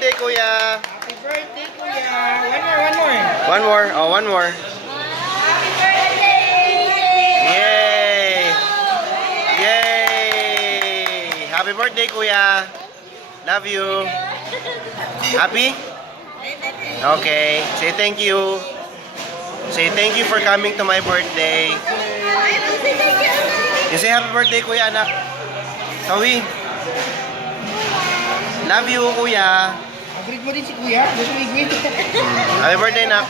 birthday, kuya. Happy birthday, kuya. One more. One more. Oh, one more. Happy birthday! Yay! Yay! Happy birthday, kuya. Love you. Happy? Okay. Say thank you. Say thank you for coming to my birthday. You say happy birthday, kuya, anak. Sawi. Love you, kuya. Greet mo din si kuya. Gusto mo i-greet. Happy birthday, anak.